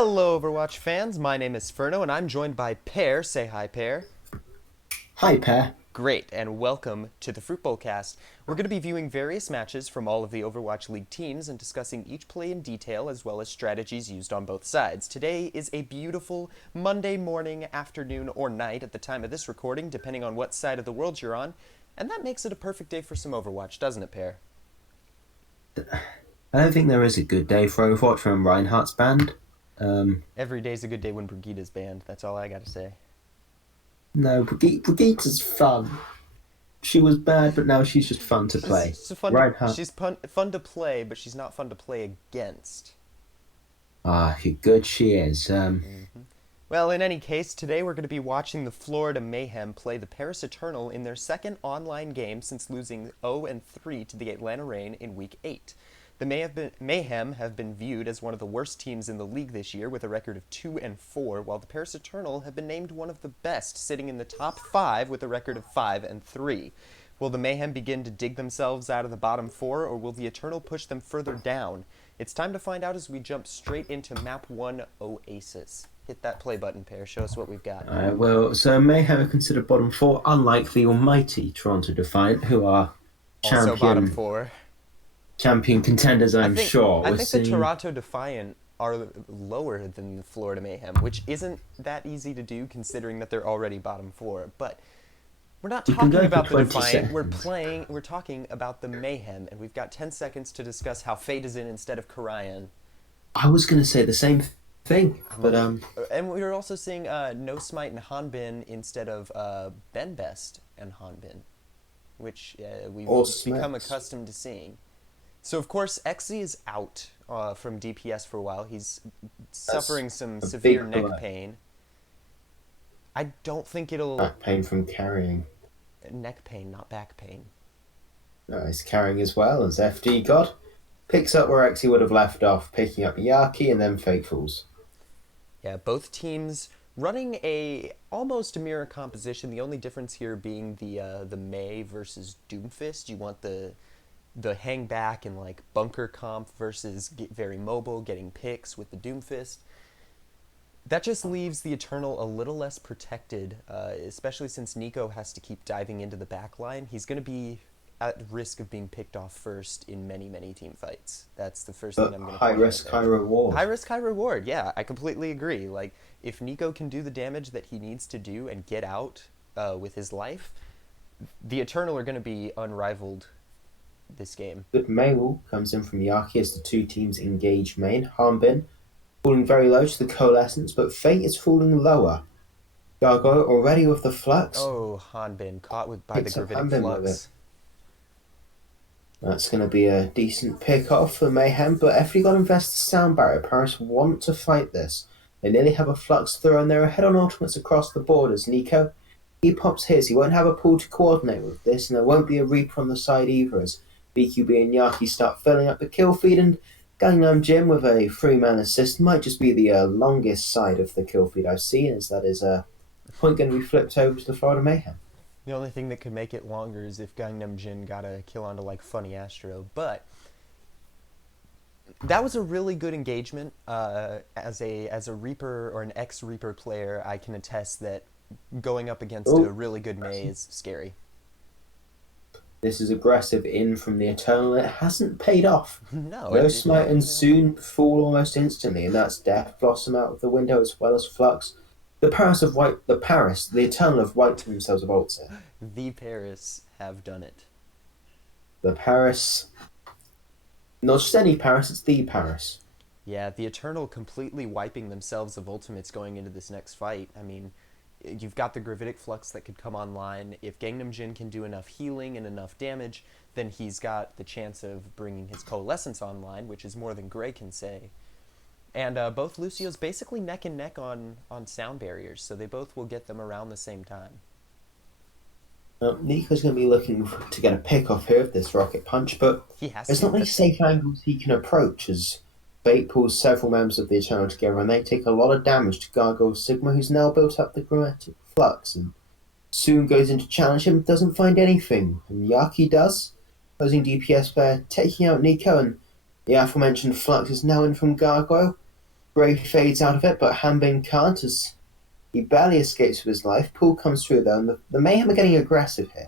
Hello, Overwatch fans. My name is Spherno, and I'm joined by Pear. Say hi, Pear. Hi, Pear. Great, and welcome to the Fruit Bowl cast. We're going to be viewing various matches from all of the Overwatch League teams and discussing each play in detail as well as strategies used on both sides. Today is a beautiful Monday morning, afternoon, or night at the time of this recording, depending on what side of the world you're on, and that makes it a perfect day for some Overwatch, doesn't it, Pear? I don't think there is a good day for Overwatch from Reinhardt's band. Um, Every day's a good day when Brigida's banned. That's all I got to say. no, Brigitta's fun. She was bad, but now she's just fun to She's, play. she's fun to Reinhardt, fun to play, but she's not fun to play against. how good she is. Well, in any case, today we're going to be watching the Florida Mayhem play the Paris Eternal in their second online game since losing 0-3 to the Atlanta Reign in Week 8. The Mayhem have been viewed as one of the worst teams in the league this year with a record of 2-4, while the Paris Eternal have been named one of the best, sitting in the top 5 with a record of 5-3. Will the Mayhem begin to dig themselves out of the bottom 4, or will the Eternal push them further down? It's time to find out as we jump straight into Map 1 Oasis. Hit that play button, Pear. Show us what we've got. So Mayhem are considered bottom four, unlike the almighty Toronto Defiant, who are Also bottom champion 4. champion contenders. I'm sure. I We're think the seeing. Toronto Defiant are lower than the Florida Mayhem, which isn't that easy to do considering that they're already bottom 4. But we're not We can talking go for about the 20 Defiant. seconds. We're talking about the Mayhem, and we've got 10 seconds to discuss how Fate is in instead of Karayan. I was going to say the same thing, but And we were also seeing No Smite and Hanbin instead of Ben Best and Hanbin, which we've or become Smets. accustomed to seeing. So, of course, Exy is out from DPS for a while. He's suffering some A severe big neck blow. pain. I don't think it'll... Back pain from carrying. Neck pain, not back pain. No, he's carrying as well as FD God. Picks up where Exy would have left off, picking up Yaki and then Fakefuls. Yeah, both teams running a almost mirror composition. The only difference here being the May versus Doomfist. You want the hang back and like bunker comp versus get very mobile, getting picks with the Doomfist. That just leaves the Eternal a little less protected, especially since Nico has to keep diving into the back line. He's going to be at risk of being picked off first in many, many team fights. That's the first thing But I'm going to high point out risk, there. high reward. High risk, high reward. Yeah, I completely agree. Like, if Nico can do the damage that he needs to do and get out with his life, the Eternal are going to be unrivaled this game. Good Maywall comes in from Yaki as the two teams engage main. Harmbin falling very low to the Coalescence, but Fate is falling lower. Gargoyle already with the Flux. Oh, Hanbin, caught by the Picks up Gravitic Hanbin with Flux. it. That's going to be a decent pick off for Mayhem, but FD got invest the sound barrier. Paris want to fight this. They nearly have a Flux throw and they're ahead on ultimates across the board as Nico. He pops his. He won't have a pool to coordinate with this, and there won't be a Reaper on the side either as BQB and Yaki start filling up the kill feed, and Gangnam Jim with a 3-man assist might just be the longest side of the kill feed I've seen, as that is a point going to be flipped over to the Florida Mayhem. The only thing that could make it longer is if Gangnam Jin got a kill onto like Funny Astro, but that was a really good engagement. As a Reaper or an ex-Reaper player, I can attest that going up against a really good Mei is scary. This is aggressive in from the Eternal. It hasn't paid off. No, No Smite and soon fall almost instantly, and that's Death Blossom out of the window as well as Flux. The the Eternal have wiped themselves of ults here. The Paris have done it. The Paris, not just any Paris, it's the Paris. Yeah, the Eternal completely wiping themselves of ultimates going into this next fight. I mean, you've got the Gravitic Flux that could come online. If Gangnam Jin can do enough healing and enough damage, then he's got the chance of bringing his Coalescence online, which is more than Gray can say. And both Lucio's basically neck and neck on sound barriers, so they both will get them around the same time. Nico's going to be looking to get a pick off here of this rocket punch, but He has there's to. not many safe angles he can approach as Fate pulls several members of the Eternal together, and they take a lot of damage to Gargoyle Sigma, who's now built up the Chromatic Flux, and soon goes in to challenge him, doesn't find anything, and Yaki does. Opposing DPS player taking out Nico, and the aforementioned Flux is now in from Gargoyle. Brave fades out of it, but Hanbin can't as he barely escapes with his life. Pool comes through though, and the Mayhem are getting aggressive here,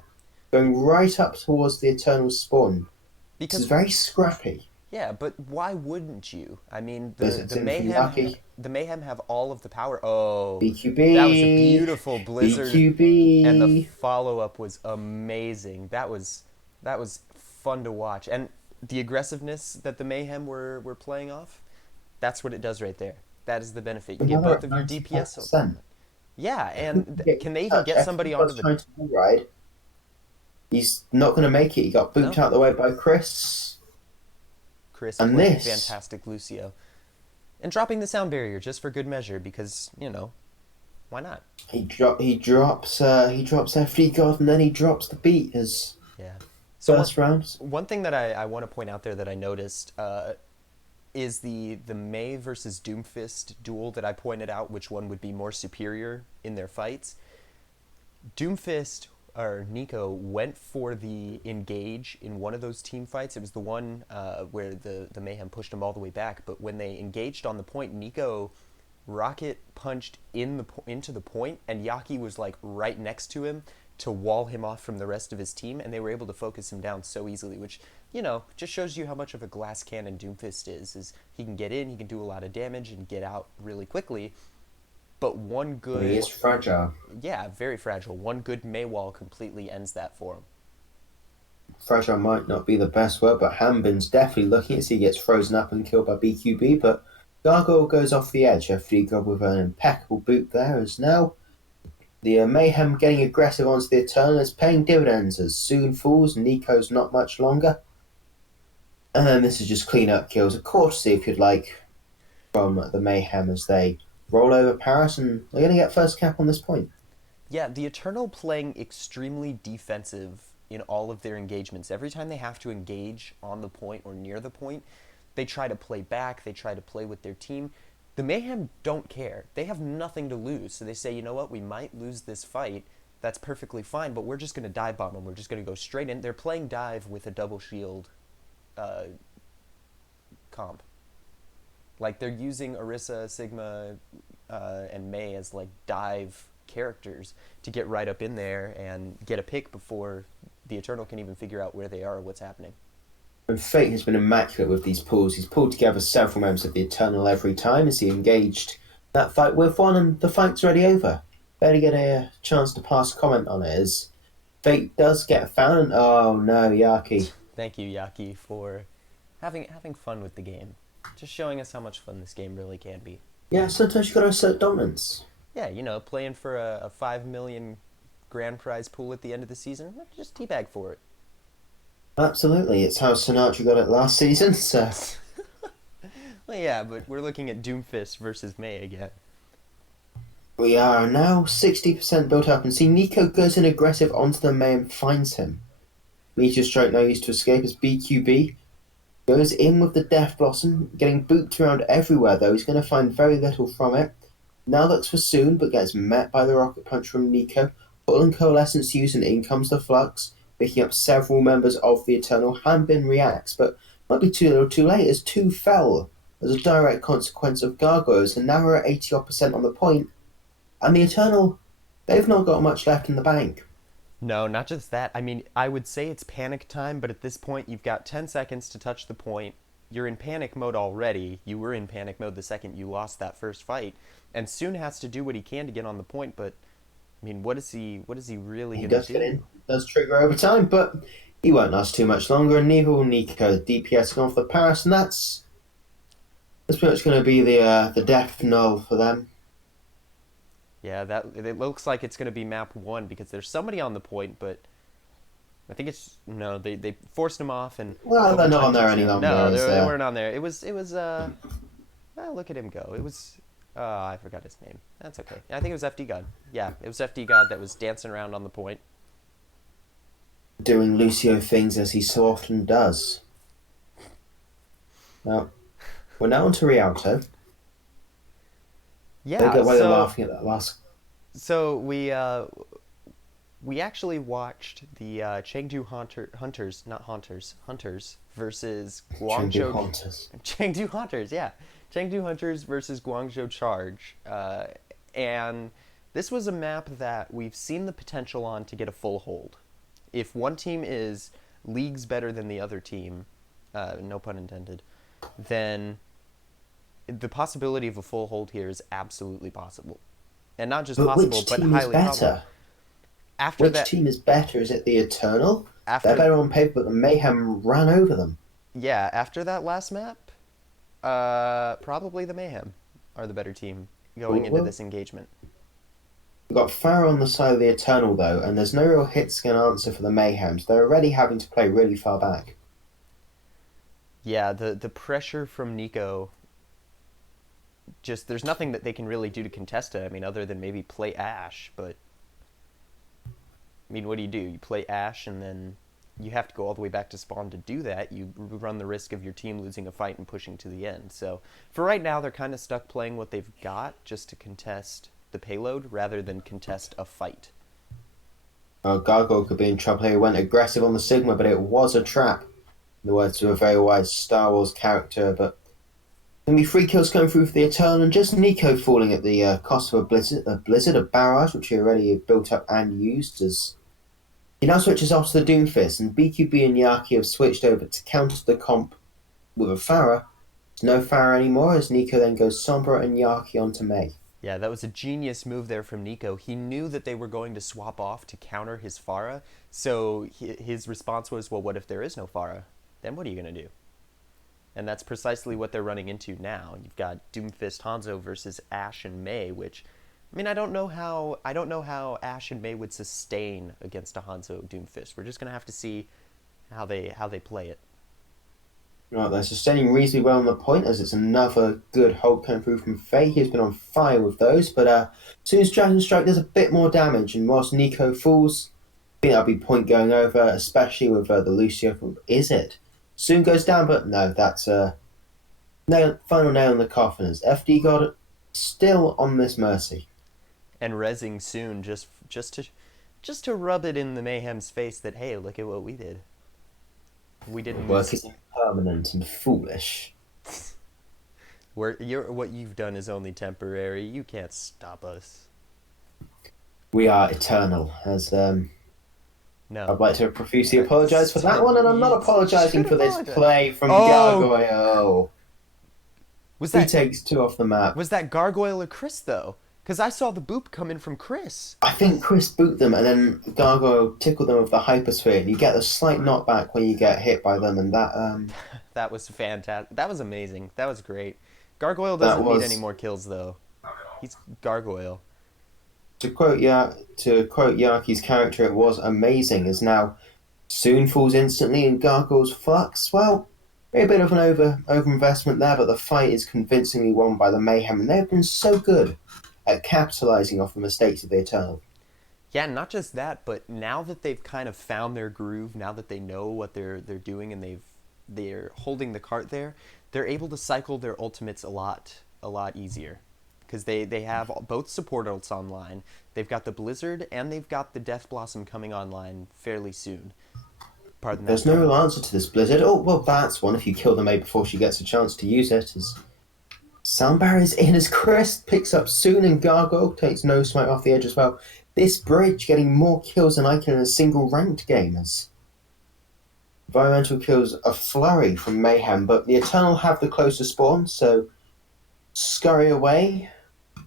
going right up towards the Eternal spawn. This is Because very scrappy. yeah, but why wouldn't you? I mean, Visits in from Yaki. The Mayhem have all of the power. Oh, that was a BQB. beautiful blizzard, and the BQB. follow up was amazing. That was fun to watch, and the aggressiveness that the Mayhem were playing off. That's what it does right there. That is the benefit. You get Another both at of your DPS. 95%. Yeah, and Get can they even touch. get somebody onto Everyone's the? trying to wall ride. He's not going to make it. He got booped No, out of the way by Chris. Chris And playing this. fantastic Lucio, and dropping the sound barrier just for good measure because why not? He drops FD God and then he drops the beat as Yeah. So first round. one thing that I want to point out there that I noticed is the May versus Doomfist duel that I pointed out, which one would be more superior in their fights. Doomfist or Nico went for the engage in one of those team fights. It was the one where the Mayhem pushed him all the way back. But when they engaged on the point, Nico rocket punched into the point, and Yaki was like right next to him to wall him off from the rest of his team, and they were able to focus him down so easily, which just shows you how much of a glass cannon Doomfist is he can get in, he can do a lot of damage and get out really quickly. But one good, He is fragile. yeah, very fragile. One good May wall completely ends that for him. Fragile might not be the best word, but Hanbin's definitely looking as he gets frozen up and killed by BQB, but Gargoyle goes off the edge. FD God with an impeccable boot there as now the Mayhem getting aggressive onto the Eternal is paying dividends as Soon falls. Nico's not much longer. And then this is just clean up kills, a courtesy if you'd like, from the Mayhem as they roll over Paris and they're going to get first cap on this point. Yeah, the Eternal playing extremely defensive in all of their engagements. Every time they have to engage on the point or near the point, they try to play back, they try to play with their team. The Mayhem don't care. They have nothing to lose. So they say, you know what, we might lose this fight. That's perfectly fine, but we're just going to dive bomb them. We're just going to go straight in. They're playing dive with a double shield comp. Like, they're using Orisa, Sigma, and May as, like, dive characters to get right up in there and get a pick before the Eternal can even figure out where they are or what's happening. And Fate has been immaculate with these pulls. He's pulled together several members of the Eternal every time as he engaged that fight with one, and the fight's already over. Better get a chance to pass comment on it as Fate does get found. And, oh no, Yaki. Thank you, Yaki, for having fun with the game. Just showing us how much fun this game really can be. Yeah, sometimes you got to assert dominance. Yeah, playing for a 5 million grand prize pool at the end of the season, just teabag for it. Absolutely, it's how Sinatra got it last season, so... Well, yeah, but we're looking at Doomfist versus May again. We are now 60% built up, and see Nico goes in aggressive onto the May and finds him. Meteor Strike now used to escape as BQB goes in with the Death Blossom, getting booped around everywhere though. He's going to find very little from it. Now looks for Soon, but gets met by the Rocket Punch from Nico. Pull and Coalescence used, and in comes the Flux, picking up several members of the Eternal. Hanbin reacts, but might be too little too late as two fell as a direct consequence of Gargoyles, and now we're at 80% on the point. And the Eternal, they've not got much left in the bank. No, not just that. I mean, I would say it's panic time, but at this point, you've got 10 seconds to touch the point. You're in panic mode already. You were in panic mode the second you lost that first fight. And Soon has to do what he can to get on the point, but, I mean, what is he really going to do? He does get in, does trigger over time, but he won't last too much longer, and neither will Nico. DPS gone for Paris, and that's pretty much going to be the death knell for them. Yeah, it looks like it's going to be map 1 because there's somebody on the point, but I think it's no. They forced him off and. Well, they're not on there any longer. No, they weren't on there. It was. Well, look at him go. It was. I forgot his name. That's okay. I think it was FD God. Yeah, it was FD God that was dancing around on the point. Doing Lucio things as he so often does. Now, we're now on to Rialto. Yeah, They get why they're laughing at that last. So we we actually watched the Chengdu Hunters, not Haunters, Hunters versus Chengdu Guangzhou Hunters. Chengdu Hunters, yeah, Chengdu Hunters versus Guangzhou Charge, and this was a map that we've seen the potential on to get a full hold. If one team is leagues better than the other team, no pun intended, then the possibility of a full hold here is absolutely possible, and not just But possible, which but team is highly probable. better? After Which that, team is better? Is it the Eternal? They're after better on paper, but the Mayhem ran over them. yeah, after that last map, probably the Mayhem are the better team going into Well, this engagement. we've got Farah on the side of the Eternal, though, and there's no real hit scan answer for the Mayhems. They're already having to play really far back. Yeah, the pressure from Nico, just there's nothing that they can really do to contest it. I mean, other than maybe play Ash, but I mean, what do? You play Ash, and then you have to go all the way back to spawn to do that. You run the risk of your team losing a fight and pushing to the end. So for right now, they're kind of stuck playing what they've got just to contest the payload rather than contest a fight. Gargoyle could be in trouble here. He went aggressive on the Sigma, but it was a trap. In the words of a very wise Star Wars character, but going to be free kills coming through for the Eternal, and just Nico falling at the cost of a barrage, which he already built up and used. As he now switches off to the Doomfist, and BQB and Yaki have switched over to counter the comp with a Pharah. There's no Pharah anymore, as Nico then goes Sombra and Yaki onto May. Yeah, that was a genius move there from Nico. He knew that they were going to swap off to counter his Pharah, so his response was, well, what if there is no Pharah? Then what are you going to do? And that's precisely what they're running into now. You've got Doomfist Hanzo versus Ashe and Mei, which, I mean, I don't know how Ashe and Mei would sustain against a Hanzo Doomfist. We're just gonna have to see how they play it. Right, they're sustaining reasonably well on the point, as it's another good hold coming through from Faye. He's been on fire with those, but as soon as Dragon Strike does a bit more damage, and whilst Nico falls, I think that'll be point going over, especially with the Lucio. Is it? Soon goes down, but no, that's final nail in the coffin as FD God still on this mercy. And rezzing soon, just to rub it in the Mayhem's face that, hey, look at what we did. We didn't Work lose. is impermanent and foolish. What you've done is only temporary. You can't stop us. We are eternal, as No. I'd like to profusely apologise for that one, and I'm not You apologising should for this apologize. play from Oh! Gargoyle. Was He that takes two off the map. was that Gargoyle or Chris though? Because I saw the boop come in from Chris. I think Chris booped them, and then Gargoyle tickled them with the hypersphere, and you get a slight knockback when you get hit by them, and That was fantastic. That was amazing. That was great. Gargoyle that doesn't need was any more kills though. He's Gargoyle. to quote Yaki's character, it was amazing. As now soon falls instantly in Gargoyle's flux. Well, a bit of an over investment there, but the fight is convincingly won by the Mayhem, and they've been so good at capitalising off the mistakes of the Eternal. Yeah, not just that, but now that they've kind of found their groove, now that they know what they're doing and they're holding the cart there, they're able to cycle their ultimates a lot easier. Because they have both support ults online. They've got the Blizzard and they've got the Death Blossom coming online fairly soon. Pardon that. There's no real answer to this Blizzard. Oh, well, that's one if you kill the May before she gets a chance to use it. As Soundbar is in as Chris picks up soon, and Gargoyle takes no smite off the edge as well. This bridge getting more kills than I can in a single ranked game. As environmental kills a flurry from Mayhem, but the Eternal have the closer spawn, so scurry away,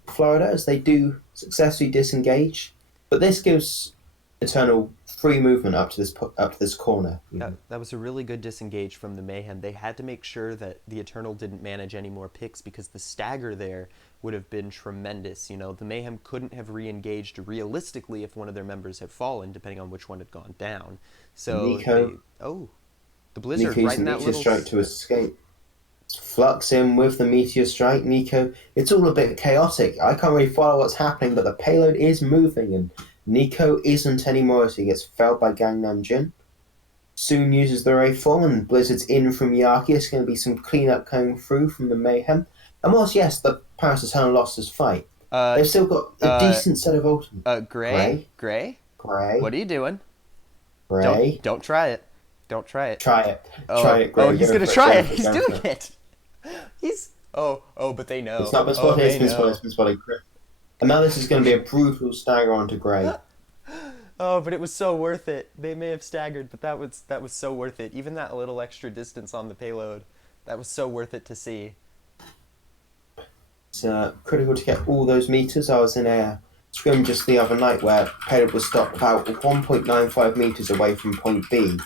Florida, as they do successfully disengage. But this gives Eternal free movement up to this corner. That was a really good disengage from the Mayhem. They had to make sure that the Eternal didn't manage any more picks because the stagger there would have been tremendous. You know, the Mayhem couldn't have re-engaged realistically if one of their members had fallen, depending on which one had gone down. So Nico, the Blizzard Nico right using in that Meteor little Strike to escape. Flux in with the Meteor Strike. Nico, it's all a bit chaotic. I can't really follow what's happening, but the payload is moving, and Nico isn't anymore, so he gets felled by Gangnam Jin. Soon uses the Ray Form, and Blizzard's in from Yaki. It's going to be some cleanup coming through from the Mayhem. And whilst, yes, the Paris Eternal lost his fight, they've still got a decent set of ultimates. Gray? What Gray. are you doing? Gray. Don't try it. Don't try it. Try it. Try Oh, it, Gray. he's Go gonna for it. try Go it. for it. He's Go for doing it. it. But they It's know. not been Oh, spotted. It's they been spotted. know. It's been spotted. And now this is going to be a brutal stagger onto Gray. Oh, but it was so worth it. They may have staggered, but that was so worth it. Even that little extra distance on the payload, that was so worth it to see. It's critical to get all those meters. I was in a scrim just the other night where payload was stopped about 1.95 meters away from point B.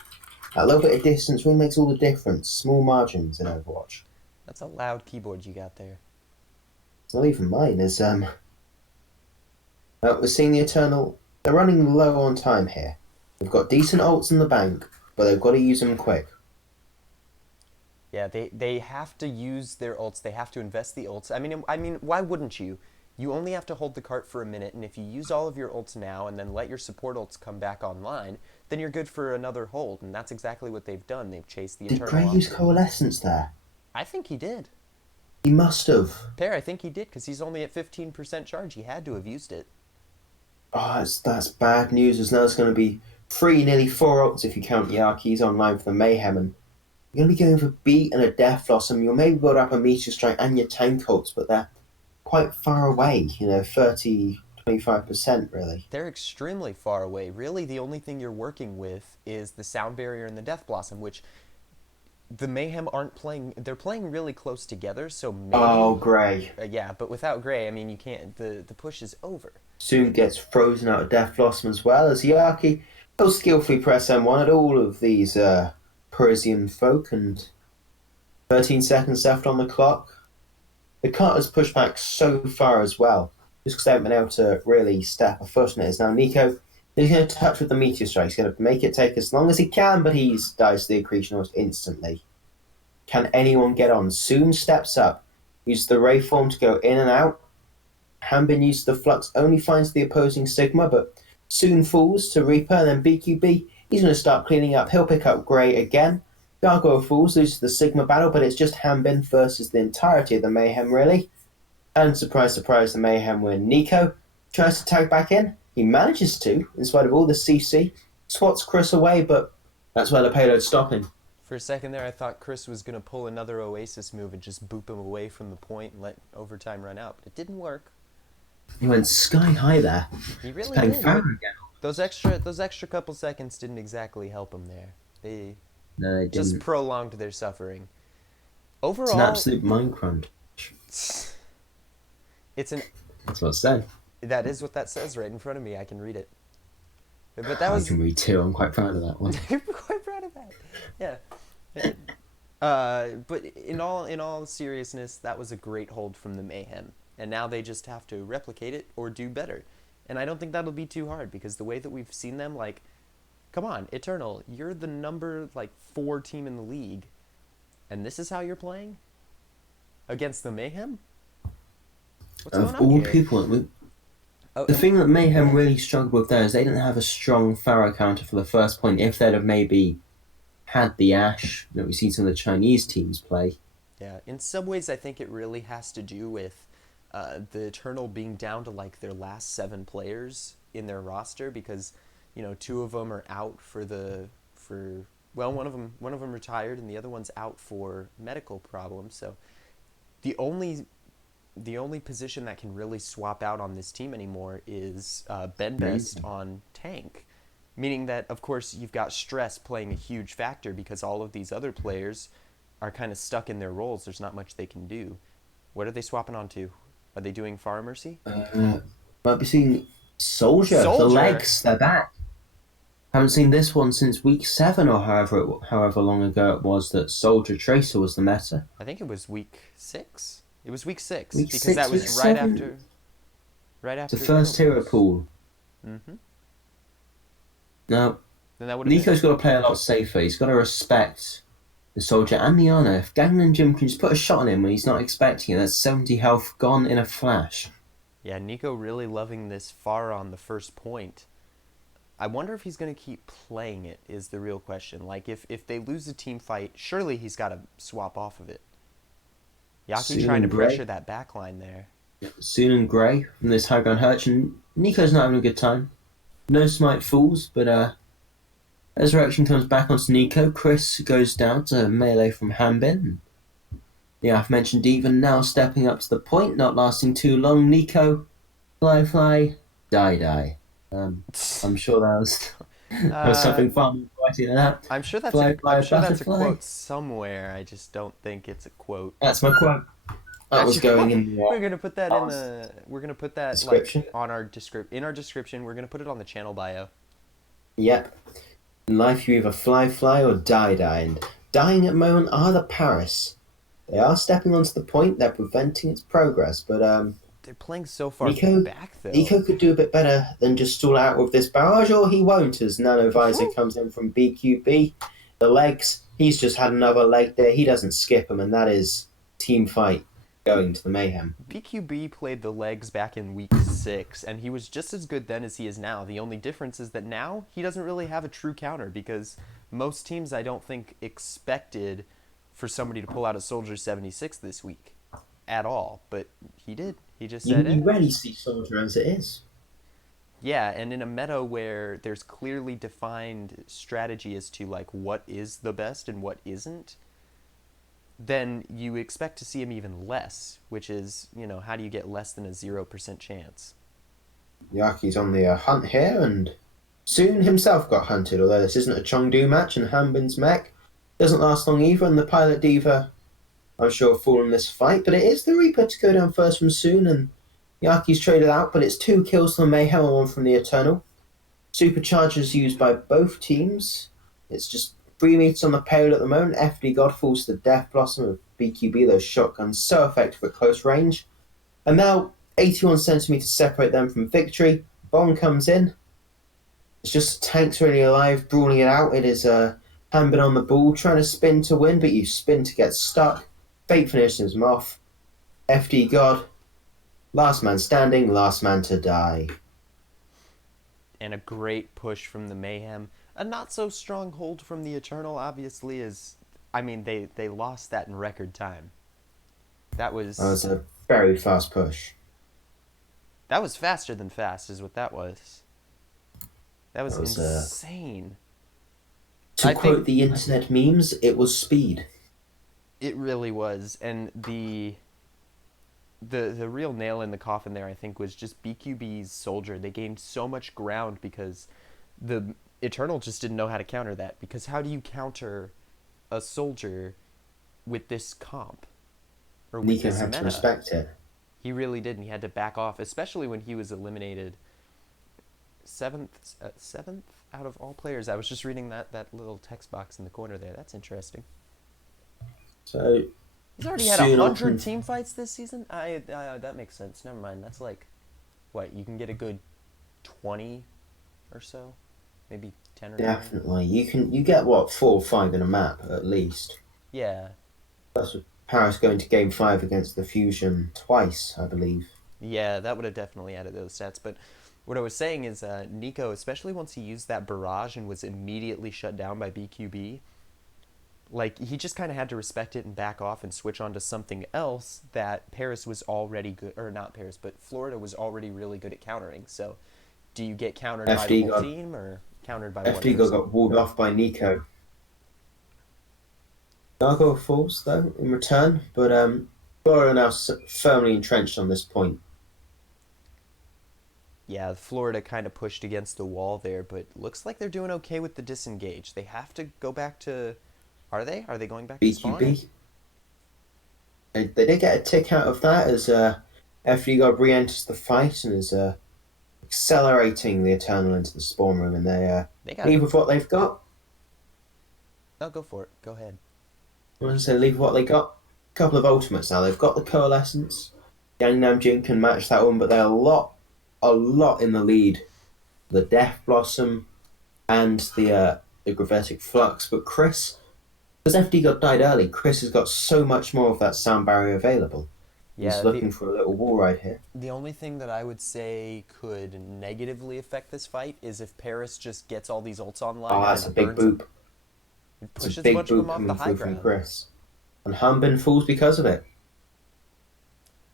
That little bit of distance really makes all the difference. Small margins in Overwatch. That's a loud keyboard you got there. It's not even mine. We're seeing the Eternal. They're running low on time here. They've got decent ults in the bank, but they've got to use them quick. Yeah, they have to use their ults. They have to invest the ults. I mean, why wouldn't you? You only have to hold the cart for a minute, and if you use all of your ults now and then let your support ults come back online, then you're good for another hold, and that's exactly what they've done. They've chased the Did Eternal Gray off. use Coalescence there? I think he did. He must have. Pear, I think he did, because he's only at 15% charge. He had to have used it. Oh, that's bad news. As now it's going to be nearly four ults if you count Yarki's online for the Mayhem, and you're going to be going for Beat and a Death Blossom. You'll maybe build up a Meteor Strike and your tank ults, but they're quite far away, 30, 25% really. They're extremely far away. Really, the only thing you're working with is the Sound Barrier and the Death Blossom, which the Mayhem aren't playing. They're playing really close together, so maybe... Oh, Gray. Yeah, but without Gray, I mean, you can't... The push is over. Soon gets frozen out of Death Blossom as well, as Yarki will skillfully press M1 at all of these Parisian folk, and 13 seconds left on the clock. The cut has pushed back so far as well, just because they haven't been able to really step a foot in it. Is now Nico is going to touch with the Meteor Strike. He's going to make it take as long as he can, but he dies to the accretion almost instantly. Can anyone get on? Soon steps up, uses the Ray form to go in and out. Hanbin uses the Flux, only finds the opposing Sigma, but soon falls to Reaper, and then BQB, he's going to start cleaning up. He'll pick up Grey again. Gargoyle falls, loses the Sigma battle, but it's just Hanbin versus the entirety of the Mayhem, really. And surprise, surprise, the Mayhem win. Nico tries to tag back in. He manages to, in spite of all the CC. Swats Chris away, but that's where the payload's stopping. For a second there, I thought Chris was going to pull another Oasis move and just boop him away from the point and let overtime run out, but it didn't work. He went sky high there. He really playing did. Farah again. Those extra couple seconds didn't exactly help him there. They No, they just didn't. prolonged their suffering. It's an Overall, absolute mind crunch. it's an That's what I said. that is what that says right in front of me. I can read it. But that I was can read too. I'm quite proud of that one. I'm quite proud of that. Yeah. But in all seriousness, that was a great hold from the Mayhem, and now they just have to replicate it or do better. And I don't think that'll be too hard, because the way that we've seen them, like, come on, Eternal, you're the number 4 team in the league, and this is how you're playing against the Mayhem. What's going Of on all here? people, Oh, the thing that Mayhem really struggled with there is they didn't have a strong Pharaoh counter for the first point. If they'd have maybe had the Ashe that we've seen some of the Chinese teams play. Yeah, in some ways, I think it really has to do with the Eternal being down to their last 7 players in their roster, because 2 of them are out one of them retired and the other one's out for medical problems. So the only position that can really swap out on this team anymore is Ben Best on tank, meaning that of course you've got Stress playing a huge factor, because all of these other players are kind of stuck in their roles. There's not much they can do. What are they swapping onto? Are they doing Far Mercy? Might be seeing Soldier. The legs, they're back. Haven't seen this one since week 7 or however long ago it was that Soldier Tracer was the meta. I think it was week 6. It was week 6 Week because 6, that was week right 7. after The first hero pool. Mm-hmm. Now, Then that would have Nico's got to play a lot safer. He's got to respect the Soldier and the Ana. If Gangnam and Jim can just put a shot on him when he's not expecting it, that's 70 health gone in a flash. Yeah, Nico really loving this far on the first point. I wonder if he's going to keep playing it is the real question. If they lose a team fight, surely he's got to swap off of it. Yaki Soon trying to Gray. pressure that backline there. Soon and Grey from this high ground Hurch, and Nico's not having a good time. No smite falls, but Resurrection comes back onto Nico. Chris goes down to melee from Hanbin. Yeah, I've mentioned even now stepping up to the point, not lasting too long. Nico, fly, die. I'm sure that was Uh, something far more poetic than that. I'm sure that's a Fly, butterfly. quote somewhere. I just don't think it's a quote. That's my quote. That That's was your going quote. in the We're gonna put that in last the. We're gonna put that like description. on our description. We're gonna put it on the channel bio. Yep. In life, you either fly or die. And dying at the moment are the Paris. They are stepping onto the point. They're preventing its progress. But They're playing so far Nico, back though. Nico could do a bit better than just stall out with this barrage, or he won't. As Nano Visor comes in from BQB, the legs. He's just had another leg there. He doesn't skip him, and that is team fight going to the Mayhem. BQB played the legs back in week 6, and he was just as good then as he is now. The only difference is that now he doesn't really have a true counter because most teams I don't think expected for somebody to pull out a Soldier 76 this week at all, but he did. He just said You it. rarely see Soldier as it is. Yeah, and in a meta where there's clearly defined strategy as to like what is the best and what isn't, then you expect to see him even less, which is, how do you get less than a 0% chance? Yaki's on the hunt here, and soon himself got hunted, although this isn't a Chengdu match, and Hanbin's mech doesn't last long either, and the Pilot Diva, I'm sure, fall in this fight, but it is the Reaper to go down first from Soon, and Yaki's traded out, but it's 2 kills from the Mayhem and 1 from the Eternal. Superchargers used by both teams. It's just 3 meters on the payload at the moment. FD God falls to the Death Blossom of BQB, those shotguns so effective at close range. And now 81 centimeters separate them from victory. Bomb comes in. It's just tanks really alive, brawling it out. It is Hanbin on the ball, trying to spin to win, but you spin to get stuck. Fate finishes him off. FD God, last man standing, last man to die. And a great push from the Mayhem. A not so strong hold from the Eternal, obviously, they lost that in record time. That That was was a very fast push. faster than fast, is what that was. That was That was insane. To I quote think the internet memes, it was speed. it really was, and the real nail in the coffin there, I think, was just BQB's Soldier. They gained so much ground because the Eternal just didn't know how to counter that. Because how do you counter a Soldier with this comp or with Nico this had to meta? respect it. He really did, and he had to back off, especially when he was eliminated seventh out of all players. I was just reading that little text box in the corner there. That's interesting. So He's already had soon 100 team fights this season. That makes sense. Never mind. That's like, what, you can get a good 20 or so, maybe 10 or 20. definitely you get what 4 or 5 in a map at least. Yeah, That's with Paris going to game 5 against the Fusion twice, I believe. yeah, that would have definitely added those stats. But what I was saying is, Nico, especially once he used that barrage and was immediately shut down by BQB, like he just kind of had to respect it and back off and switch on to something else that Paris was already good, or not Paris, but Florida was already really good at countering. So, do you get countered by the FD whole got team or countered by one FD person? got walled off by Nico. Gargoyle falls though in return, but Florida are now firmly entrenched on this point. Yeah, Florida kind of pushed against the wall there, but looks like they're doing okay with the disengage. They have to go back to. Are they? Are they going back to spawning? BQB. They did get a tick out of that as FD God re-enters the fight and is accelerating the Eternal into the spawn room, and they They got. leave with what they've got. Oh, go for it. Go ahead. I was going to say leave with what they got. A couple of ultimates now. They've got the Coalescence. Gangnam Jin can match that one, but they're a lot in the lead. The Death Blossom and the Gravitic Flux, but Chris, because FD God died early, Chris has got so much more of that sound barrier available. Yeah, He's looking for a little wall right here. the only thing that I would say could negatively affect this fight is if Paris just gets all these ults online Oh, and that's a big burns boop. it It's a pushes a big bunch of boop them off the coming high through from ground. Chris. And Hanbin falls because of it.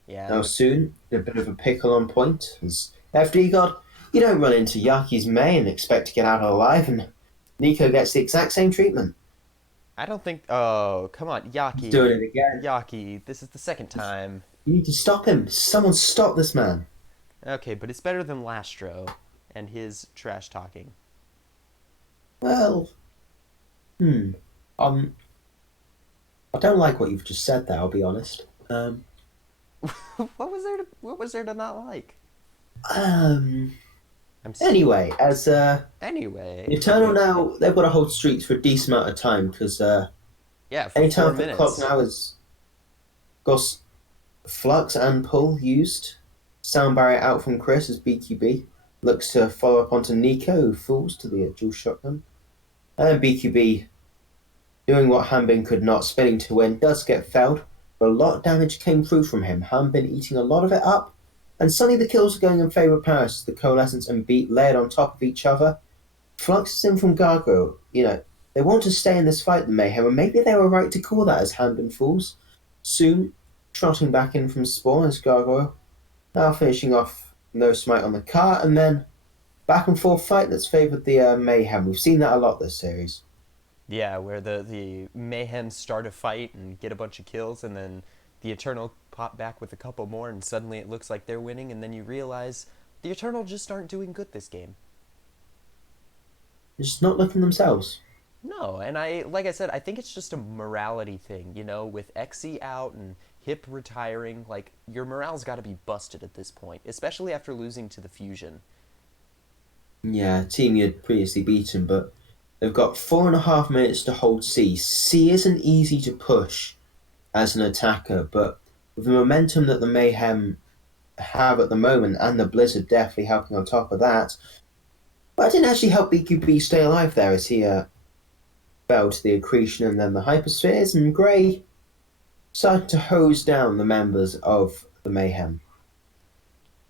Yeah, Now soon, a bit of a pickle on point. As FD God You don't run into Yaki's May and expect to get out alive, and Nico gets the exact same treatment. I don't think. Oh, come on, He's doing Yaki. it again. Yaki, this is the second time. You need to stop him. Someone stop this man. Okay, but it's better than Lastro and his trash talking. Well, hmm. Um, I don't like what you've just said there, I'll be honest. What was there to not like? Um, I'm s- anyway, as Anyway, Eternal now, they've got to hold streaks for a decent amount of time because yeah, for any four time off the clock minutes. now is got Flux and Pull used. Sound barrier out from Chris as BQB. Looks to follow up onto Nico, who falls to the dual shotgun. And then BQB doing what Hanbin could not, spinning to win, does get felled, but a lot of damage came through from him. Hanbin eating a lot of it up, and suddenly the kills are going in favour of Paris as the Coalescence and Beat layered on top of each other. Flux is in from Gargoyle. They want to stay in this fight, the Mayhem, and maybe they were right to call that as Hanbin falls. Soon, trotting back in from Spawn as Gargoyle, now finishing off No Smite on the car, and then back and forth fight that's favoured the Mayhem. We've seen that a lot this series. Yeah, where the mayhem start a fight and get a bunch of kills, and then the Eternal pop back with a couple more, and suddenly it looks like they're winning, and then you realize the Eternal just aren't doing good this game. They're just not looking themselves. No, and like I said, I think it's just a morality thing, with Xe out and Hip retiring, like your morale's got to be busted at this point, especially after losing to the Fusion. Yeah, team you'd previously beaten, but they've got 4.5 minutes to hold C. C isn't easy to push as an attacker, but with the momentum that the Mayhem have at the moment, and the Blizzard definitely helping on top of that, but it didn't actually help BQB stay alive there as he fell to the accretion and then the hyperspheres, and Grey started to hose down the members of the Mayhem.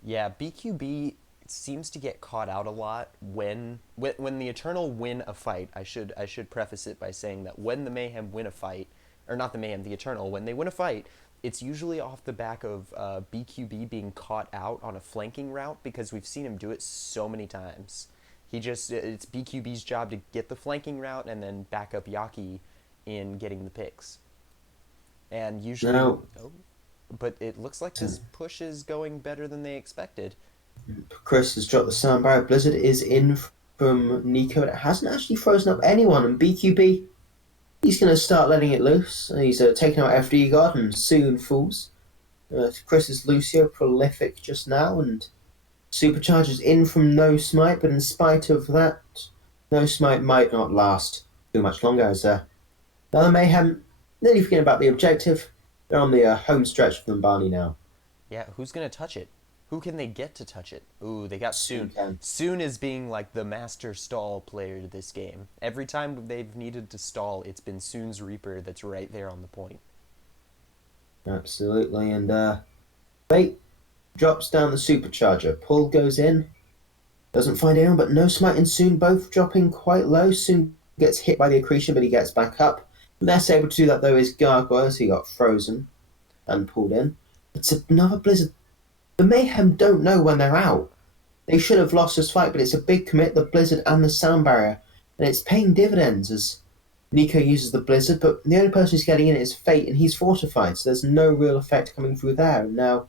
Yeah, BQB seems to get caught out a lot when the Eternal win a fight. I should preface it by saying that when the Mayhem win a fight, or not the Mayhem, the Eternal, when they win a fight, it's usually off the back of BQB being caught out on a flanking route because we've seen him do it so many times. It's BQB's job to get the flanking route and then back up Yaki in getting the picks. And usually, Now, oh, but it looks like this push is going better than they expected. Chris has dropped the sound barrier. Blizzard is in from Nico. It hasn't actually frozen up anyone, and BQB, he's going to start letting it loose. He's taking out FD God and soon falls. Chris is Lucio, prolific just now, and Supercharger's in from No Smite, but in spite of that, No Smite might not last too much longer as now the Mayhem nearly forgetting about the objective. They're on the home stretch of Lumbani now. Yeah, who's gonna touch it? Who can they get to touch it? Ooh, they got Soon Soon. can. Soon is being like the master stall player to this game. Every time they've needed to stall, it's been Soon's Reaper that's right there on the point. Absolutely, and Fate drops down the supercharger. Pull goes in, doesn't find anyone, but No Smite and Soon both dropping quite low. Soon gets hit by the accretion, but he gets back up. Less able to do that though is Gargoyle, so he got frozen and pulled in. It's another Blizzard. The Mayhem don't know when they're out. They should have lost this fight, but it's a big commit, the Blizzard and the sound barrier, and it's paying dividends as Nico uses the Blizzard, but the only person who's getting in is Fate, and he's fortified, so there's no real effect coming through there. And now,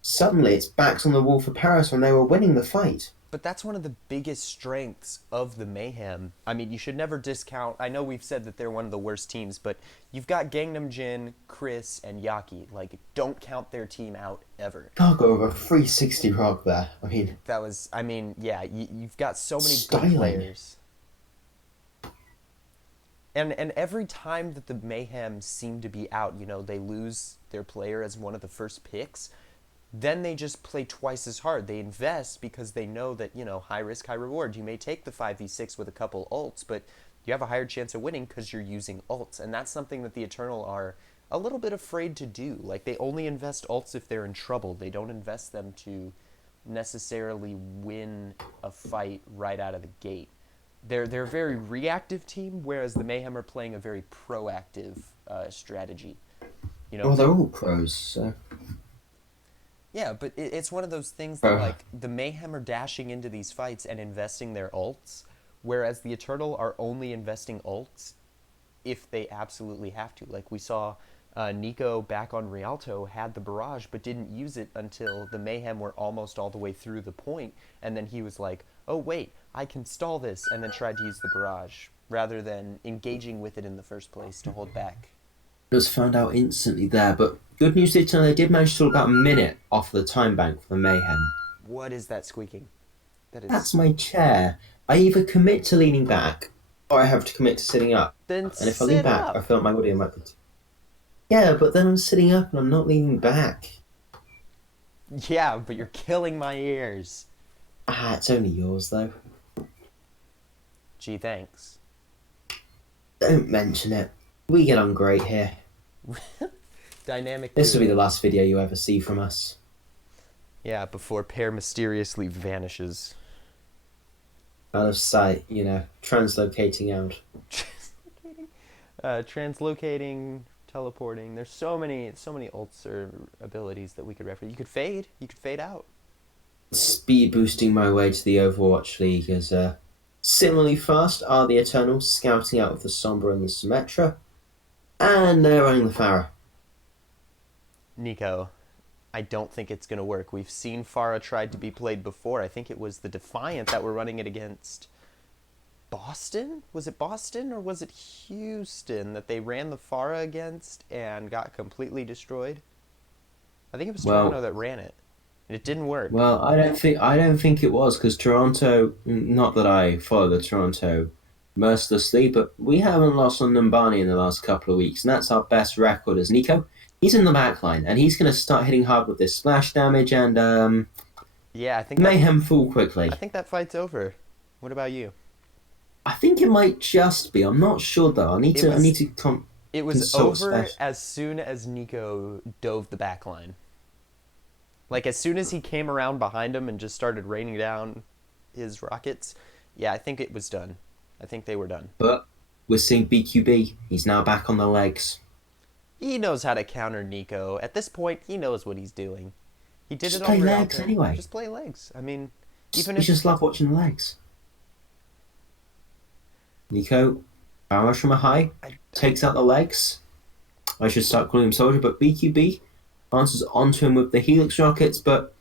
suddenly, it's backs on the wall for Paris when they were winning the fight. But that's one of the biggest strengths of the Mayhem. I mean, you should never discount. I know we've said that they're one of the worst teams, but you've got Gangnam Jin, Chris, and Yaki. Like, don't count their team out ever. Gargoyle with a 360 rock there. I mean, yeah, you've got so many good Styling. players. And every time that the Mayhem seem to be out, they lose their player as one of the first picks, then they just play twice as hard. They invest because they know that, high risk, high reward. You may take the 5v6 with a couple ults, but you have a higher chance of winning because you're using ults. And that's something that the Eternal are a little bit afraid to do. Like, they only invest ults if they're in trouble. They don't invest them to necessarily win a fight right out of the gate. They're a very reactive team, whereas the Mayhem are playing a very proactive strategy. Well, they're all pros, so. Yeah, but it's one of those things that, Bro, like, the Mayhem are dashing into these fights and investing their ults, whereas the Eternal are only investing ults if they absolutely have to. Like, we saw Nico back on Rialto had the barrage, but didn't use it until the Mayhem were almost all the way through the point, and then he was like, oh, wait, I can stall this, and then tried to use the barrage, rather than engaging with it in the first place to hold back. was found out instantly there, but good news did turn they did manage to stall about a minute off the time bank for the Mayhem. What is that squeaking? That That's is. my chair. I either commit to leaning back or I have to commit to sitting up. Then And if I lean sit back, I up! feel like my body might be. Yeah, but then I'm sitting up and I'm not leaning back. Yeah, but you're killing my ears. Ah, it's only yours though. Gee, thanks. Don't mention it. We get on great here. Dynamic This will be duo. the last video you ever see from us. Yeah, before Pear mysteriously vanishes. Out of sight, translocating out. Translocating, teleporting. There's so many ults or abilities that we could reference. You could fade. You could fade out. Speed boosting my way to the Overwatch League as similarly fast are the Eternals scouting out with the Sombra and the Symmetra. And they're running the Pharah. Nico, I don't think it's gonna work. We've seen Pharah tried to be played before. I think it was the Defiant that were running it against Boston? Was it Boston or was it Houston that they ran the Pharah against and got completely destroyed? I think it was Toronto Well, that ran it. And it didn't work. well, I don't think it was because Toronto. Not that I follow the Toronto mercilessly, but we haven't lost on Numbani in the last couple of weeks, and that's our best record as Nico. He's in the back line, and he's going to start hitting hard with this splash damage, and Yeah, I think Mayhem fall I quickly. think that fight's over. What about you? I think it might just be. I'm not sure though. I need It to. I need was to it was consult over special. as soon as Nico dove the back line. Like as soon as he came around behind him and just started raining down his rockets, yeah, I think it was done. I think they were done. But we're seeing BQB. He's now back on the legs. He knows how to counter Nico. At this point, he knows what he's doing. He did it Just on play legs Rialto. anyway. Just play legs. I mean, even We if just love watching the legs. Nico, barrage from a high, I, takes out the legs. I should start calling him Soldier, but BQB answers onto him with the Helix rockets, but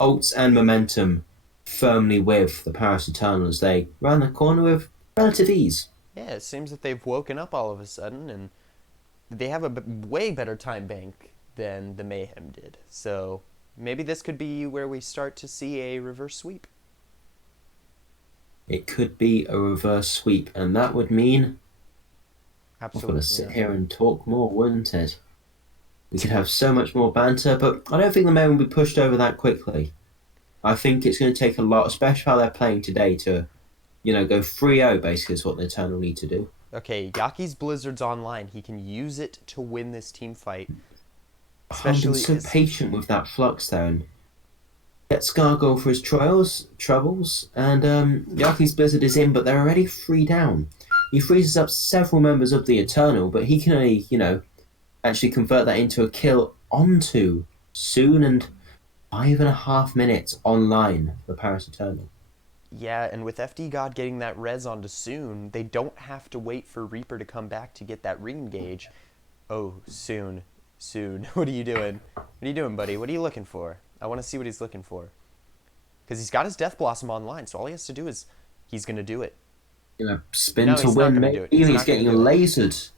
ults and momentum firmly with the Paris Eternal as they round the corner with relative ease. yeah, it seems that they've woken up all of a sudden and they have a way better time bank than the Mayhem did. So maybe this could be where we start to see a reverse sweep. It could be a reverse sweep, and that would mean I've got to Absolutely. sit Yeah. here and talk more, wouldn't it? We could have so much more banter, but I don't think the men will be pushed over that quickly. I think it's going to take a lot, especially how they're playing today, to, go 3-0 basically is what the Eternal need to do. Okay, Yaki's Blizzard's online. He can use it to win this team fight. I've been Especially so is patient with that Flux there and get Scargo for his troubles, and Yaki's Blizzard is in, but they're already 3 down. He freezes up several members of the Eternal, but he can only, actually convert that into a kill onto Soon and 5.5 minutes online for the Paris Eternal. yeah, and with FD God getting that res onto Soon, they don't have to wait for Reaper to come back to get that re-engage. Oh, Soon. Soon. What are you doing? What are you doing, buddy? What are you looking for? I want to see what he's looking for. Because he's got his Death Blossom online, so all he has to do is he's going to do it. Spin No, to he's not win, going to do maybe it. He's he's not going getting to do it.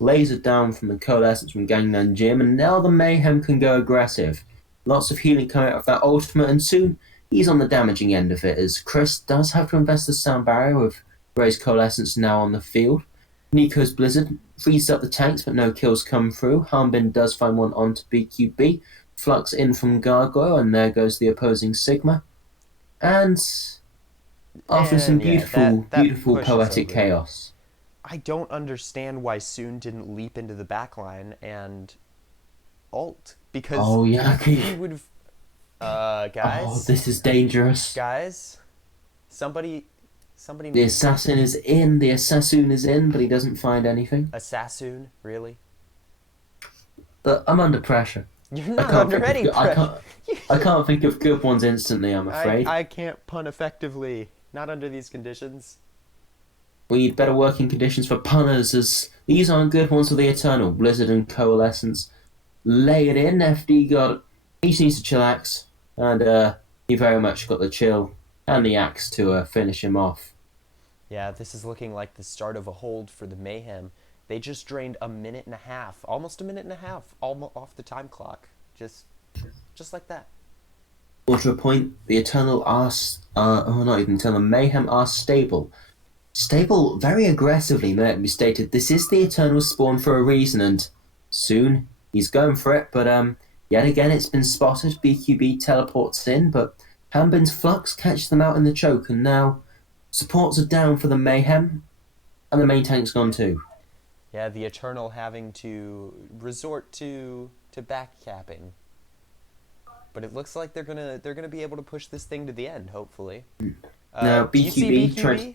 lasered down from the Coalescence from Gangnam Gym, and now the Mayhem can go aggressive. Lots of healing coming out of that ultimate, and soon he's on the damaging end of it, as Chris does have to invest the sound barrier with Ray's Coalescence now on the field. Nico's Blizzard frees up the tanks, but no kills come through. Harmbin does find one onto BQB. Flux in from Gargoyle, and there goes the opposing Sigma. And after some And yeah, beautiful, that beautiful push is poetic over. chaos. I don't understand why Soon didn't leap into the backline and ult. Because Oh, he Yaki. would have... Oh, Guys? this is dangerous. Guys? Somebody The needs to... assassin is in, the assassin is in, but he doesn't find anything. Assassin? Really? But I'm under pressure. You're I not can't under think of any good, I pressure. can't I can't think of good ones instantly, I'm afraid. I can't pun effectively. Not under these conditions. We need better working conditions for punters, as these aren't good ones for the Eternal. Blizzard and Coalescence lay it in. FD got he just needs to chillax, and he very much got the chill and the axe to finish him off. Yeah, this is looking like the start of a hold for the Mayhem. They just drained a minute and a half, almost a minute and a half, almost off the time clock. Just like that. More to a point, the Eternal are, not even Eternal, Mayhem are stable. Stable very aggressively, may it be stated. This is the Eternal spawn for a reason, and soon he's going for it, but yet again it's been spotted. BQB teleports in, but Hambin's Flux catches them out in the choke, and now supports are down for the Mayhem, and the main tank's gone too. Yeah, the Eternal having to resort to backcapping. But it looks like they're gonna be able to push this thing to the end, hopefully. Now Do you see BQB BQB?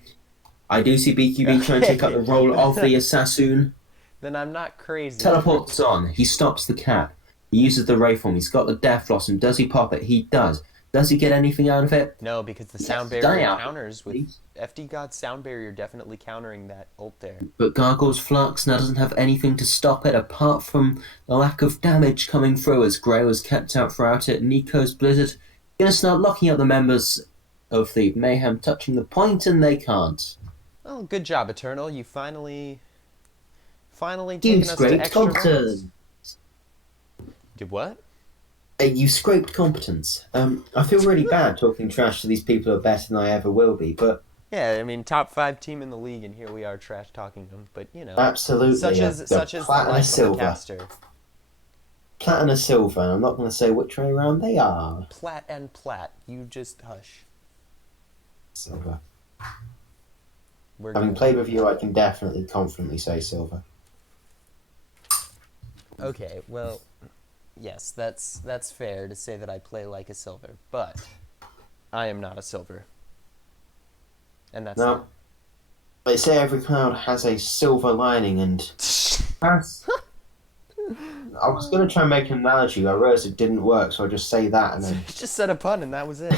I do see BQB trying to take up the role of the assassin. Then I'm not crazy. Teleports on. He stops the cap. He uses the Wraithform. He's got the Death Blossom. Does he pop it? He does. Does he get anything out of it? No, because the sound Yes, barrier die counters with FD God's sound barrier definitely countering that ult there. But Gargoyle's Flux now doesn't have anything to stop it apart from the lack of damage coming through as Grey was kept out throughout it. Nico's Blizzard going to start locking up the members of the Mayhem, touching the point, and they can't. Well, good job, Eternal. You finally You taken us to scraped extra rounds. competence. Did what? You scraped competence. I feel really bad talking trash to these people who are better than I ever will be, but Yeah, I mean, top 5 team in the league, and here we are trash talking them. But you know, absolutely. such as the Plat and a life of a silver. caster. Plat and a silver, and I'm not going to say which way around they are. Plat and plat. You just hush. Silver. We're Having gonna- played with you, I can definitely confidently say silver. Okay, well, yes, that's fair to say that I play like a silver, but I am not a silver. And that's Now, they say every cloud has a silver lining, and that's... I was going to try and make an analogy, I realised it didn't work, so I just say that, and then... just said a pun and that was it.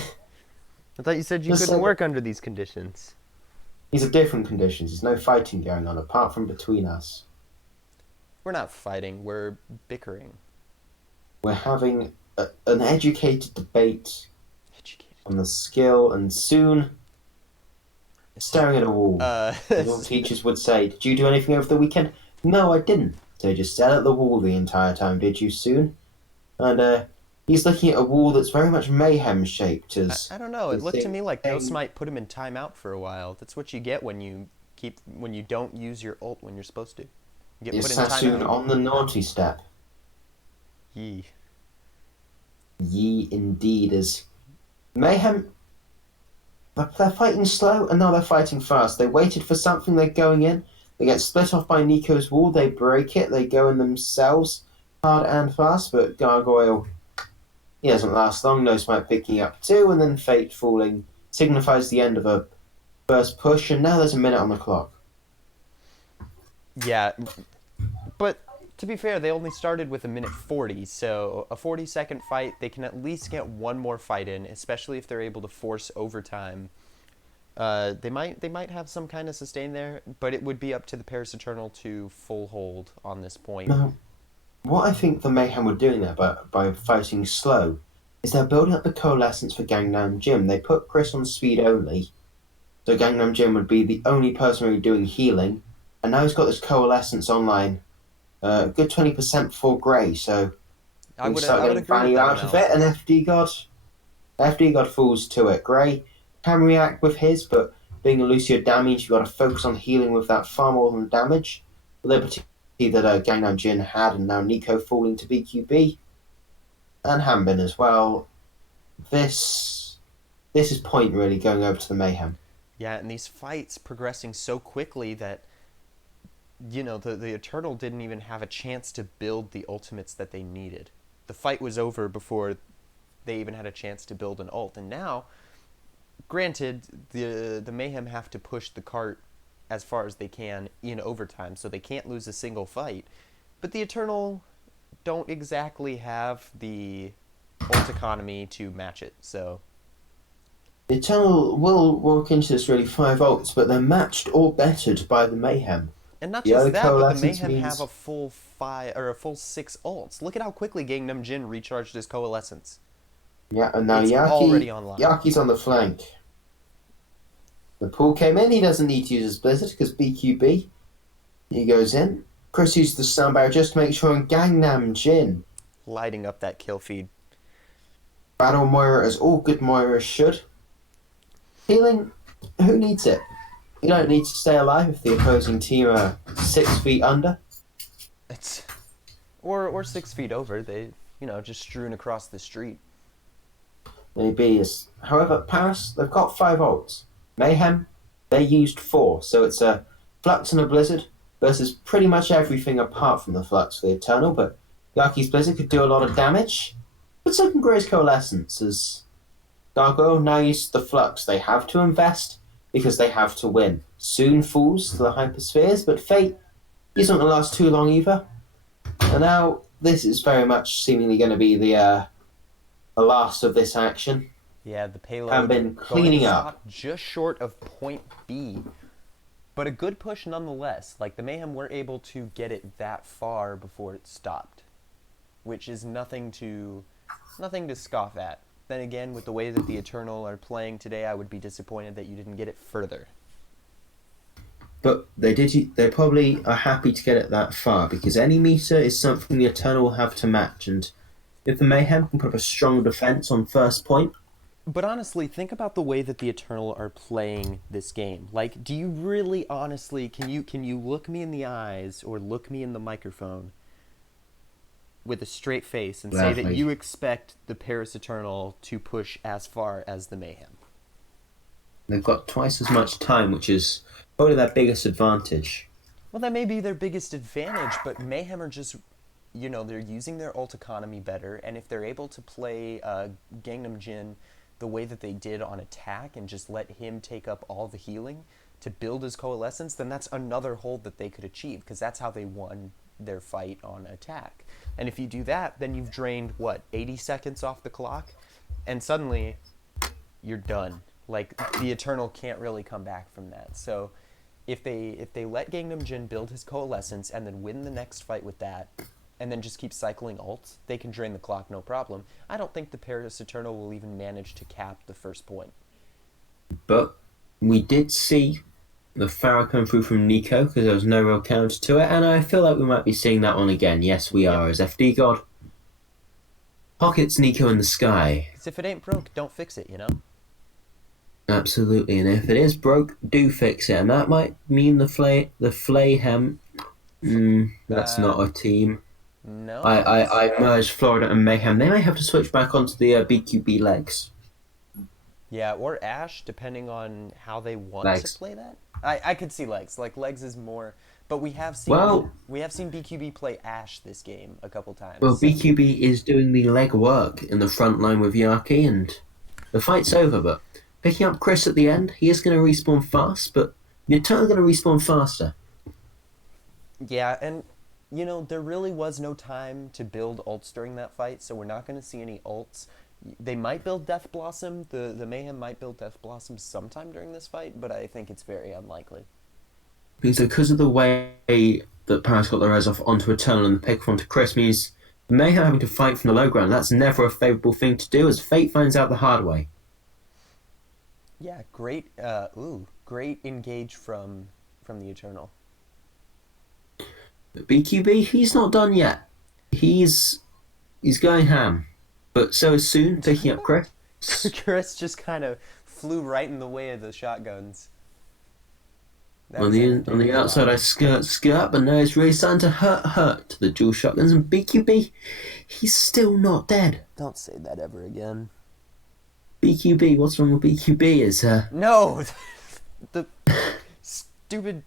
I thought you said you Just couldn't said- work under these conditions. These are different conditions, there's no fighting going on, apart from between us. We're not fighting, we're bickering. We're having an educated debate Educated. on the skill, and soon... staring at a wall. As all teachers would say, did you do anything over the weekend? No, I didn't. So just sat at the wall the entire time, did you, Soon? And he's looking at a wall that's very much mayhem shaped. As I don't know. It the looked to thing- me like Ghost might put him in timeout for a while. That's what you get when you don't use your ult when you're supposed to. You get Is put in Sassoon timeout. on the naughty step? Yee. Ye indeed is. Mayhem. They're fighting slow, and now they're fighting fast. They waited for something, they're going in. They get split off by Nico's wall, they break it, they go in themselves, hard and fast, but Gargoyle, he doesn't last long. No Smite picking up 2, and then Fate falling signifies the end of a first push, and now there's a minute on the clock. Yeah, but to be fair, they only started with a minute 40, so a 40-second fight, they can at least get one more fight in, especially if they're able to force overtime. They might have some kind of sustain there, but it would be up to the Paris Eternal to full hold on this point. Now, what I think the Mayhem were doing there by fighting slow is they're building up the coalescence for Gangnam Jim. They put Chris on speed only, so Gangnam Jim would be the only person really doing healing, and now he's got this coalescence online, a good 20% for Grey, so I we would start agree getting with value that out of it, and analysis. FD God falls to it. Grey can react with his, but being a Lucio damage, you've got to focus on healing with that far more than damage. Liberty that Gangnam Jin had, and now Nico falling to BQB, and Hambin as well. This is point really going over to the Mayhem. Yeah, and these fights progressing so quickly that, you know, the Eternal didn't even have a chance to build the ultimates that they needed. The fight was over before they even had a chance to build an ult, and now, granted, the Mayhem have to push the cart as far as they can in overtime, so they can't lose a single fight. But the Eternal, don't exactly have the ult economy to match it. So, The Eternal will walk into this really 5 ults, but they're matched or bettered by the Mayhem. and not The just early that, but the coalescence Mayhem have means a full 5 or a full 6 ults. Look at how quickly Gangnam Jin recharged his coalescence. yeah, and now It's already online. Yaki's on the flank. The pool came in. He doesn't need to use his Blizzard because BQB. He goes in. Chris used the sound barrier just to make sure and Gangnam Jin. Lighting up that kill feed. Battle Moira as all good Moiras should. Healing, who needs it? You don't need to stay alive if the opposing team are 6 feet under. It's or 6 feet over. They just strewn across the street. Maybe. However, Paris, they've got 5 ults. Mayhem, they used 4, so it's a Flux and a Blizzard versus pretty much everything apart from the Flux for the Eternal, but Yaki's Blizzard could do a lot of damage. But so can Gray's Coalescence, as Gargoyle now uses the Flux. They have to invest because they have to win. Soon falls to the Hyperspheres, but Fate isn't going to last too long either. And now this is very much seemingly going to be the last of this action. Yeah, the payload Have been cleaning up. just short of point B, but a good push nonetheless. Like the Mayhem were able to get it that far before it stopped, which is nothing to scoff at. Then again, with the way that the Eternal are playing today, I would be disappointed that you didn't get it further. But they did. They probably are happy to get it that far because any meter is something the Eternal will have to match. And if the Mayhem can put up a strong defense on first point. But honestly, think about the way that the Eternal are playing this game. Like, do you really honestly, can you look me in the eyes or look me in the microphone with a straight face and say that you expect the Paris Eternal to push as far as the Mayhem? They've got twice as much time, which is probably their biggest advantage. Well, that may be their biggest advantage, but Mayhem are just, they're using their ult economy better, and if they're able to play Gangnam Jin the way that they did on attack and just let him take up all the healing to build his coalescence, then that's another hold that they could achieve, because that's how they won their fight on attack. And if you do that, then you've drained, 80 seconds off the clock, and suddenly you're done. Like, the Eternal can't really come back from that. So if they let Gangnam Jin build his coalescence and then win the next fight with that, and then just keep cycling ults, they can drain the clock no problem. I don't think the Paris Eternal will even manage to cap the first point. But we did see the Pharah come through from Nico because there was no real counter to it, and I feel like we might be seeing that one again. Yes, we are, as FD God pockets Nico in the sky. Because if it ain't broke, don't fix it, Absolutely, and if it is broke, do fix it, and that might mean the Flayhem. That's not a team. No. I merged Florida and Mayhem. They may have to switch back onto the BQB legs. Yeah, or Ash, depending on how they want Legs. to play that. I could see legs. Like legs is more, but we have seen BQB play Ash this game a couple times. Well, BQB is doing the leg work in the front line with Yaki, and the fight's over. But picking up Chris at the end, he is going to respawn fast, but the Eternal going to respawn faster. Yeah, and there really was no time to build ults during that fight, so we're not going to see any ults. They might build Death Blossom. The Mayhem might build Death Blossom sometime during this fight, but I think it's very unlikely. Because of the way that Paris got the res off onto Eternal and the pick onto Chris means the Mayhem having to fight from the low ground. That's never a favourable thing to do, as Fate finds out the hard way. Yeah, great engage from the Eternal. But BQB, he's not done yet. He's going ham. But so soon, picking up Chris. Chris just kind of flew right in the way of the shotguns. On the outside, I skirt, but no, it's really starting to hurt to the dual shotguns. And BQB, he's still not dead. Don't say that ever again. BQB, what's wrong with BQB is... No! The stupid...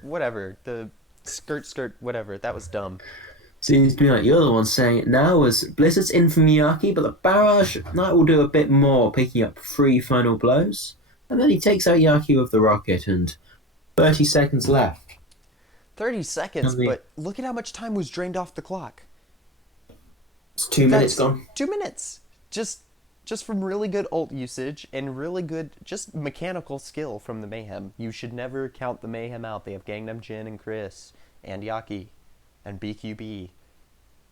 whatever. The skirt, whatever. That was dumb. Seems to me like you're the one saying it now, as Blizzard's in from Miyaki, but the barrage, that will do a bit more, picking up 3 final blows. And then he takes out Yaki with the rocket, and 30 seconds left. 30 seconds, but look at how much time was drained off the clock. It's 2 minutes That's gone. 2 minutes. Just just from really good ult usage and really good just mechanical skill from the Mayhem. You should never count the Mayhem out. They have Gangnam Jin and Chris and Yaki and BQB.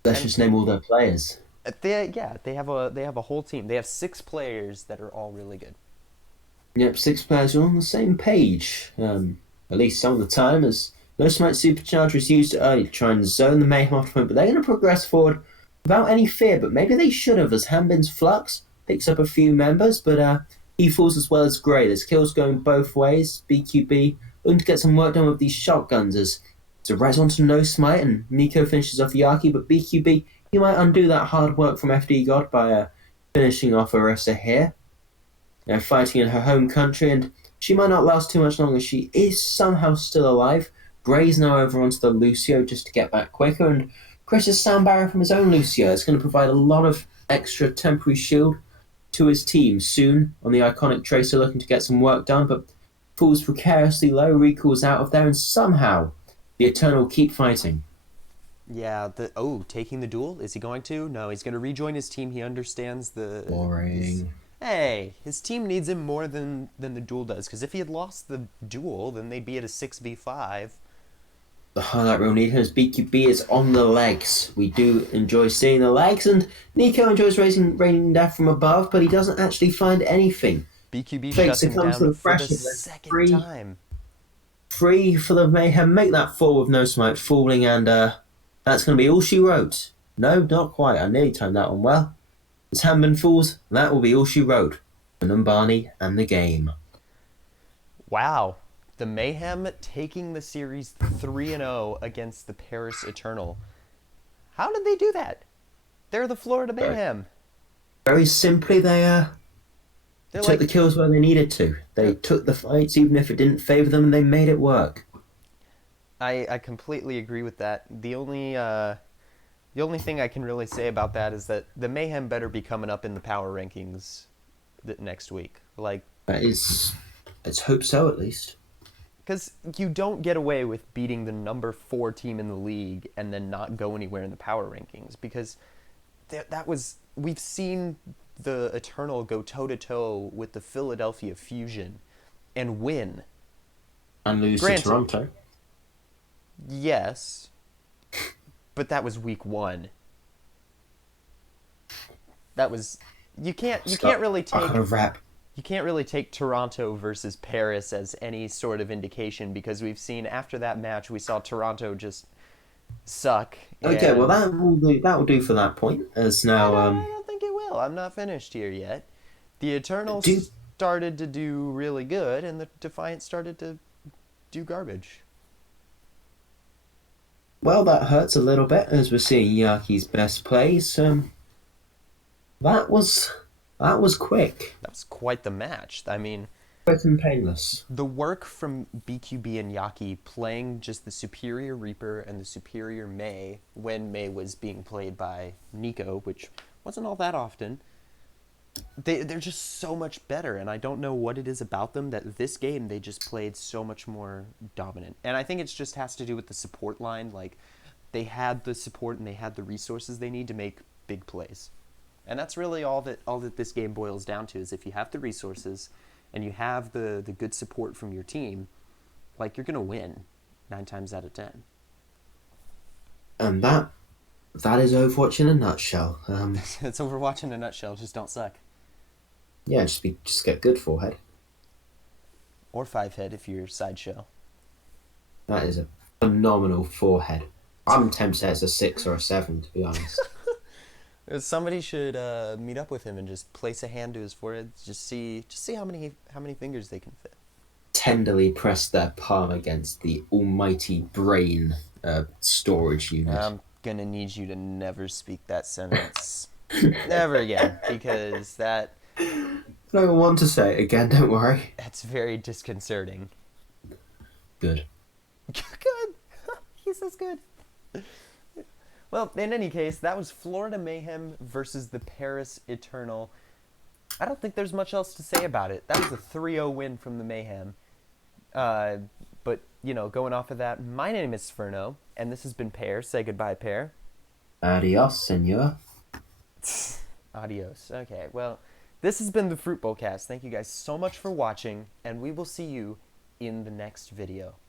Let's And just name all their players. they have a whole team. They have 6 players that are all really good. Yep, 6 players are on the same page. At least some of the time, as No Smite Supercharger is used early to try and zone the Mayhem off the point, but they're going to progress forward without any fear. But maybe they should have, as Hanbin's Flux picks up a few members, but he falls as well as Grey. There's kills going both ways. BQB looking to get some work done with these shotguns as it's a res onto No Smite, and Nico finishes off Yaki, but BQB, he might undo that hard work from FD God by finishing off Orisa here. Fighting in her home country, and she might not last too much longer. She is somehow still alive. Gray's now over onto the Lucio just to get back quicker, and Chris is sound barrier from his own Lucio. It's going to provide a lot of extra temporary shield to his team soon on the iconic Tracer, looking to get some work done, but falls precariously low, recalls out of there, and somehow the Eternal keep fighting. Yeah, taking the duel? Is he going to? No, he's going to rejoin his team. He understands the Boring. Hey, his team needs him more than the duel does. Because if he had lost the duel, then they'd be at a 6v5. The highlight reel need is BQB is on the legs. We do enjoy seeing the legs, and Nico enjoys raining death from above, but he doesn't actually find anything. BQB Fake shuts him succumbs down to the for the pressure. second time. Free for the Mayhem. Make that fall with No Smite falling, and that's going to be all she wrote. No, not quite. I nearly timed that one well. As Hanbin falls, that will be all she wrote for Numbani and the game. Wow. The Mayhem taking the series 3-0 against the Paris Eternal. How did they do that? They're the Florida Mayhem. Very simply, they took the kills where they needed to. They took the fights even if it didn't favour them, and they made it work. I completely agree with that. The only thing I can really say about that is that the Mayhem better be coming up in the power rankings next week. Let's hope so, at least. Because you don't get away with beating the number 4 team in the league and then not go anywhere in the power rankings. Because we've seen the Eternal go toe-to-toe with the Philadelphia Fusion and win. And lose to Toronto. Yes. But that was week 1. That was you can't really take Toronto versus Paris as any sort of indication, because we've seen after that match we saw Toronto just suck. Okay, well that will do for that point. As now, I don't think it will. I'm not finished here yet. The Eternals started to do really good, and the Defiant started to do garbage. Well, that hurts a little bit as we're seeing Yaki's best plays. That was quick. That was quite the match. I mean, quick and painless. The work from BQB and Yaki playing just the superior Reaper and the superior Mei when Mei was being played by Nico, which wasn't all that often. They're just so much better, and I don't know what it is about them that this game they just played so much more dominant. And I think it just has to do with the support line. Like, they had the support and they had the resources they need to make big plays. And that's really all that this game boils down to, is if you have the resources and you have the good support from your team, like, you're going to win 9 times out of 10. And that is Overwatch in a nutshell. It's Overwatch in a nutshell, just don't suck. Yeah, just get good forehead. Or 5-head if you're Sideshow. That is a phenomenal forehead. I'm tempted to say it's a 6 or a 7, to be honest. Somebody should meet up with him and just place a hand to his forehead. Just see how many fingers they can fit. Tenderly press their palm against the almighty brain storage unit. I'm gonna need you to never speak that sentence. Never again, because that... I don't want to say it again, don't worry. That's very disconcerting. Good. Good! He says good. Well, in any case, that was Florida Mayhem versus the Paris Eternal. I don't think there's much else to say about it. That was a 3-0 win from the Mayhem. But, going off of that, my name is Spherno, and this has been Pear. Say goodbye, Pear. Adios, senor. Adios. Okay, well, this has been the Fruit Bowl cast. Thank you guys so much for watching, and we will see you in the next video.